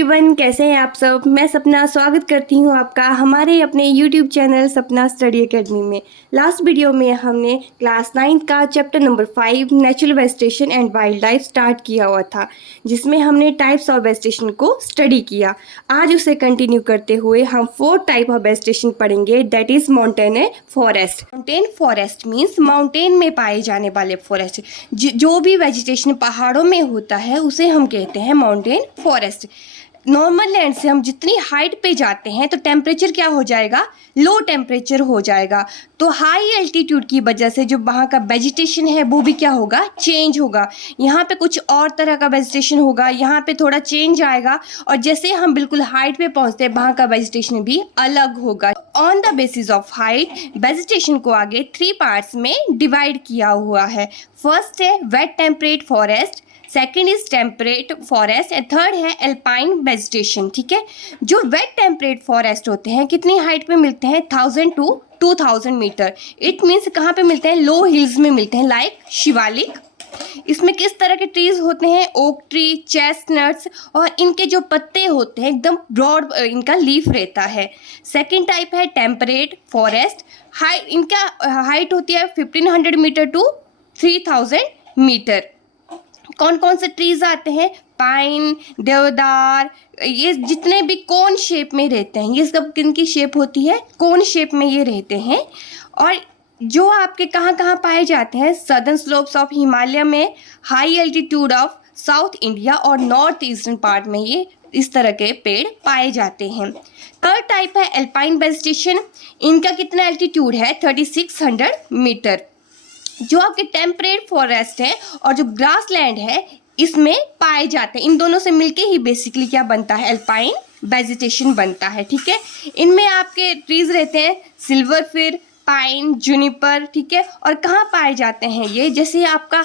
Everyone, कैसे हैं आप सब। मैं सपना स्वागत करती हूं आपका हमारे अपने यूट्यूब चैनल सपना स्टडी एकेडमी में। लास्ट वीडियो में हमने क्लास 9 का chapter number 5 natural vegetation and wild life start किया हुआ था, जिसमें हमने टाइप्स ऑफ वेजिटेशन को स्टडी किया। आज उसे कंटिन्यू करते हुए हम 4 टाइप ऑफ वेजिटेशन पढ़ेंगे, that is mountain and forest. Mountain forest means mountain में पाए जाने वाले फॉरेस्ट। जो भी वेजिटेशन पहाड़ों में होता है उसे हम कहते हैं माउंटेन फॉरेस्ट। नॉर्मल लैंड से हम जितनी हाइट पे जाते हैं तो टेम्परेचर क्या हो जाएगा, लो टेम्परेचर हो जाएगा। तो हाई एल्टीट्यूड की वजह से जो वहाँ का वेजिटेशन है वो भी क्या होगा, चेंज होगा। यहाँ पे कुछ और तरह का वेजिटेशन होगा, यहाँ पे थोड़ा चेंज आएगा, और जैसे हम बिल्कुल हाइट पे पहुँचते हैं वहाँ का वेजिटेशन भी अलग होगा। On the basis of height vegetation को आगे 3 पार्ट्स में डिवाइड किया हुआ है। फर्स्ट है wet temperate forest, second is temperate forest and third है एल्पाइन वेजिटेशन। ठीक है, जो वेट टेम्परेट फॉरेस्ट होते हैं कितनी हाइट पे मिलते हैं, 1000 to 2000 मीटर। इट मीन्स कहाँ पे मिलते हैं, लो हिल्स में मिलते हैं, लाइक शिवालिक। इसमें किस तरह के ट्रीज होते हैं, ओक ट्री, चेस्टनट्स, और इनके जो पत्ते होते हैं एकदम ब्रॉड इनका लीफ रहता है। सेकेंड टाइप है टेम्परेट फॉरेस्ट, इनका हाइट होती है 1500 मीटर टू 3000 मीटर। कौन कौन से ट्रीज आते हैं, पाइन, देवदार, ये जितने भी कोन शेप में रहते हैं, ये सब किनकी शेप होती है, कोन शेप में ये रहते हैं। और जो आपके कहाँ कहाँ पाए जाते हैं, सदर्न स्लोप्स ऑफ हिमालय में, high altitude of south India और नॉर्थ ईस्टर्न पार्ट में ये इस तरह के पेड़ पाए जाते हैं। थर्ड टाइप है एल्पाइन वेजिटेशन, इनका कितना एल्टीट्यूड है, 3600 मीटर। जो आपके टेम्परेट फॉरेस्ट है और जो ग्रास लैंड है इसमें पाए जाते हैं। इन दोनों से मिलके ही बेसिकली क्या बनता है, एल्पाइन वेजिटेशन बनता है। ठीक है, इनमें आपके ट्रीज रहते हैं सिल्वर फिर, पाइन, जूनिपर। ठीक है, और कहाँ पाए जाते हैं ये, जैसे आपका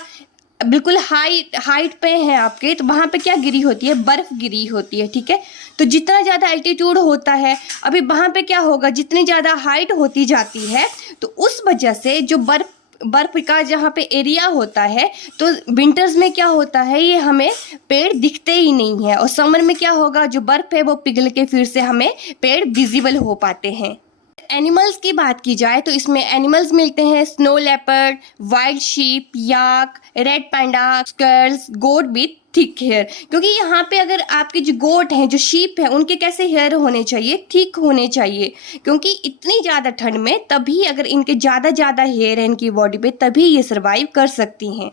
बिल्कुल हाइट पे है आपके, तो वहाँ पे क्या गिरी होती है, बर्फ गिरी होती है। ठीक है, तो जितना ज़्यादा एल्टीट्यूड होता है, अभी वहाँ पे क्या होगा, जितनी ज़्यादा हाइट होती जाती है तो उस वजह से जो बर्फ का जहाँ पे एरिया होता है, तो विंटर्स में क्या होता है, ये हमें पेड़ दिखते ही नहीं है, और समर में क्या होगा, जो बर्फ है वो पिघल के फिर से हमें पेड़ विजिबल हो पाते हैं। एनिमल्स की बात की जाए तो इसमें एनिमल्स मिलते हैं snow leopard, wild sheep, yak, red panda, squirrels, goat with thick hair. क्योंकि यहाँ पे अगर आपके जो गोट हैं, जो शीप है, उनके कैसे हेयर होने चाहिए, थिक होने चाहिए, क्योंकि इतनी ज़्यादा ठंड में तभी अगर इनके ज़्यादा हेयर है इनकी बॉडी पे तभी ये सर्वाइव कर सकती हैं।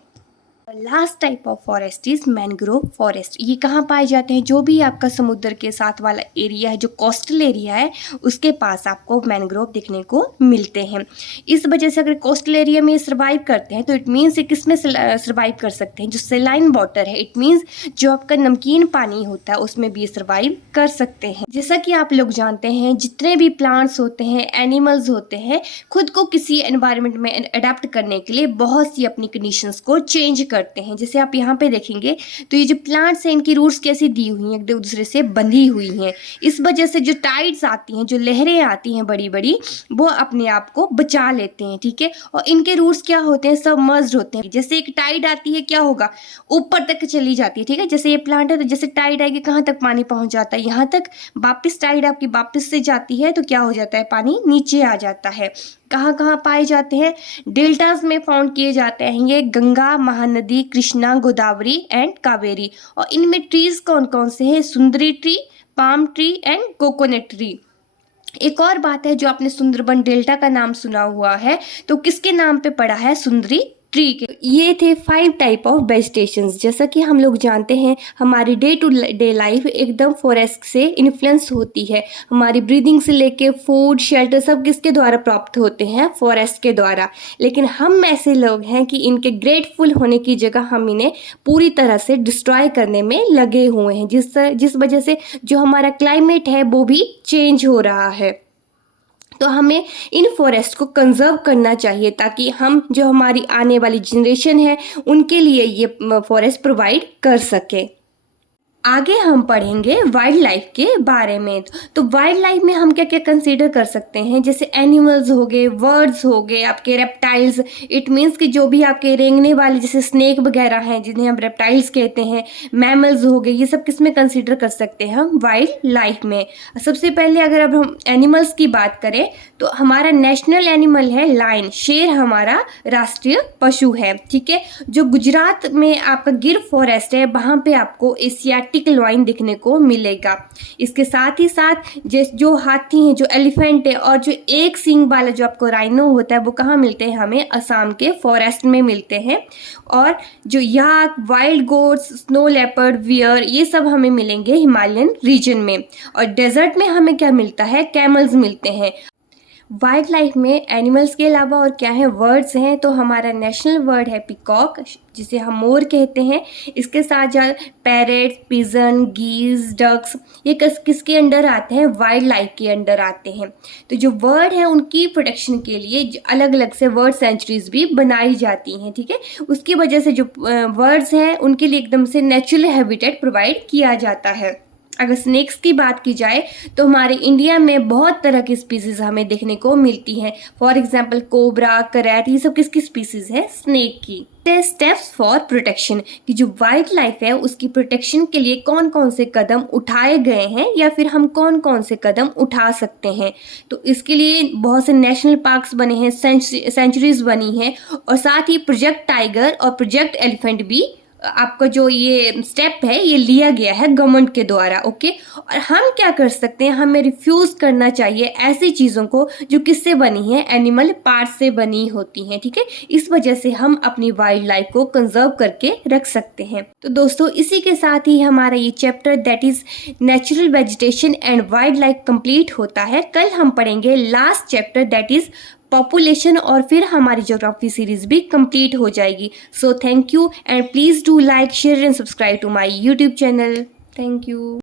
Last type of forest is mangrove forest. ये कहाँ पाए जाते हैं, जो भी आपका समुद्र के साथ वाला एरिया है, जो कोस्टल एरिया है, उसके पास आपको मैंग्रोव देखने को मिलते हैं। इस वजह से अगर कोस्टल एरिया में सर्वाइव करते हैं तो इट मीन्स ये किस में सर्वाइव कर सकते हैं, जो सेलाइन वाटर है, इट मीन्स जो आपका नमकीन पानी होता है उसमें भी सर्वाइव कर सकते हैं। जैसा कि आप लोग जानते हैं, जितने भी प्लांट्स होते हैं, एनिमल्स होते हैं, खुद को किसी एनवायरनमेंट में अडेप्ट करने के लिए बहुत सी अपनी कंडीशंस को चेंज करते हैं। जैसे आप यहाँ पे देखेंगे तो ये जो प्लांट्स हैं इनकी रूट्स कैसी दी हुई हैं, एक दूसरे से बंधी हुई हैं। इस वजह से जो टाइड्स आती हैं, जो लहरें आती हैं बड़ी बड़ी, वो अपने आप को बचा लेते हैं। ठीक है, और इनके रूट्स क्या होते हैं, सबमर्ज्ड होते हैं। जैसे एक टाइड आती है क्या होगा, ऊपर तक चली जाती है। ठीक है, जैसे ये प्लांट है तो जैसे टाइड आएगी कहाँ तक पानी पहुँच जाता है, यहाँ तक। वापिस टाइड आपकी वापिस से जाती है तो क्या हो जाता है, पानी नीचे आ जाता है। कहाँ कहाँ पाए जाते हैं, डेल्टास में फाउंड किए जाते हैं ये, गंगा, महानदी, कृष्णा, गोदावरी एंड कावेरी। और इनमें ट्रीज कौन कौन से हैं, सुंदरी tree, palm tree and coconut tree. एक और बात है, जो आपने सुंदरबन डेल्टा का नाम सुना हुआ है तो किसके नाम पे पड़ा है, सुंदरी ट्री के। ये थे 5 टाइप ऑफ वेजिटेशंस। जैसा कि हम लोग जानते हैं, हमारी डे टू डे लाइफ एकदम फॉरेस्ट से इन्फ्लुएंस होती है। हमारी ब्रीदिंग से लेके फूड, शेल्टर सब किसके द्वारा प्राप्त होते हैं, फॉरेस्ट के द्वारा। लेकिन हम ऐसे लोग हैं कि इनके ग्रेटफुल होने की जगह हम इन्हें पूरी तरह से डिस्ट्रॉय करने में लगे हुए हैं, जिस वजह से जो हमारा क्लाइमेट है वो भी चेंज हो रहा है। तो हमें इन फॉरेस्ट को कंजर्व करना चाहिए ताकि हम जो हमारी आने वाली जनरेशन है उनके लिए ये फॉरेस्ट प्रोवाइड कर सके। आगे हम पढ़ेंगे वाइल्ड लाइफ के बारे में। तो वाइल्ड लाइफ में हम क्या क्या कंसीडर कर सकते हैं, जैसे एनिमल्स हो गए, बर्ड्स हो गए, आपके रेप्टाइल्स, इट मीन्स कि जो भी आपके रेंगने वाले जैसे स्नेक वगैरह हैं जिन्हें हम रेप्टाइल्स कहते हैं, मैमल्स हो गए, ये सब किस में कंसीडर कर सकते हैं हम वाइल्ड लाइफ में। सबसे पहले अगर अब हम एनिमल्स की बात करें तो हमारा नेशनल एनिमल है लायन, शेर हमारा राष्ट्रीय पशु है, ठीक है। जो गुजरात में आपका गिर फॉरेस्ट है वहाँ पे आपको एशियाटिक लायन दिखने को मिलेगा। इसके साथ ही साथ जो हाथी हैं, जो एलिफेंट है और जो एक सींग वाला जो आपको राइनो होता है वो कहाँ मिलते हैं, हमें असम के फॉरेस्ट में मिलते हैं। और जो yak, wild goats, snow leopard, bear, ये सब हमें मिलेंगे हिमालयन रीजन में। और डेजर्ट में हमें क्या मिलता है, कैमल्स मिलते हैं। वाइल्ड लाइफ में एनिमल्स के अलावा और क्या है, वर्ड्स हैं। तो हमारा नेशनल वर्ड है पिकॉक, जिसे हम मोर कहते हैं। इसके साथ पैरेट्स, पिजन, गीज, डक्स, ये किसके अंडर आते हैं, वाइल्ड लाइफ के अंडर आते हैं। तो जो वर्ड है उनकी प्रोटेक्शन के लिए अलग अलग से वर्ड सेंचुरीज भी बनाई जाती हैं, ठीक है। उसकी वजह से जो वर्ड्स हैं उनके लिए एकदम से नेचुरल हैबिटेट प्रोवाइड किया जाता है। अगर स्नेक्स की बात की जाए तो हमारे इंडिया में बहुत तरह की स्पीसीज हमें देखने को मिलती हैं। फॉर एग्जांपल कोबरा, करैट, ये सब किसकी स्पीसीज है, स्नेक की। स्टेप्स फॉर प्रोटेक्शन, कि जो वाइल्ड लाइफ है उसकी प्रोटेक्शन के लिए कौन कौन से कदम उठाए गए हैं या फिर हम कौन कौन से कदम उठा सकते हैं। तो इसके लिए बहुत से नेशनल पार्क्स बने हैं, सेंचुरीज बनी हैं, और साथ ही प्रोजेक्ट टाइगर और प्रोजेक्ट एलिफेंट भी आपका जो ये स्टेप है ये लिया गया है गवर्नमेंट के द्वारा, ओके। और हम क्या कर सकते हैं, हमें रिफ्यूज करना चाहिए ऐसी चीज़ों को जो किससे बनी है, एनिमल पार्ट से बनी होती हैं, ठीक है। इस वजह से हम अपनी वाइल्ड लाइफ को कंजर्व करके रख सकते हैं। तो दोस्तों इसी के साथ ही हमारा ये chapter that is natural vegetation and wild life complete होता है। कल हम पढ़ेंगे last chapter that is population, और फिर हमारी ज्योग्राफी सीरीज भी कंप्लीट हो जाएगी। So thank you and please do like, share and subscribe to my YouTube channel. Thank you.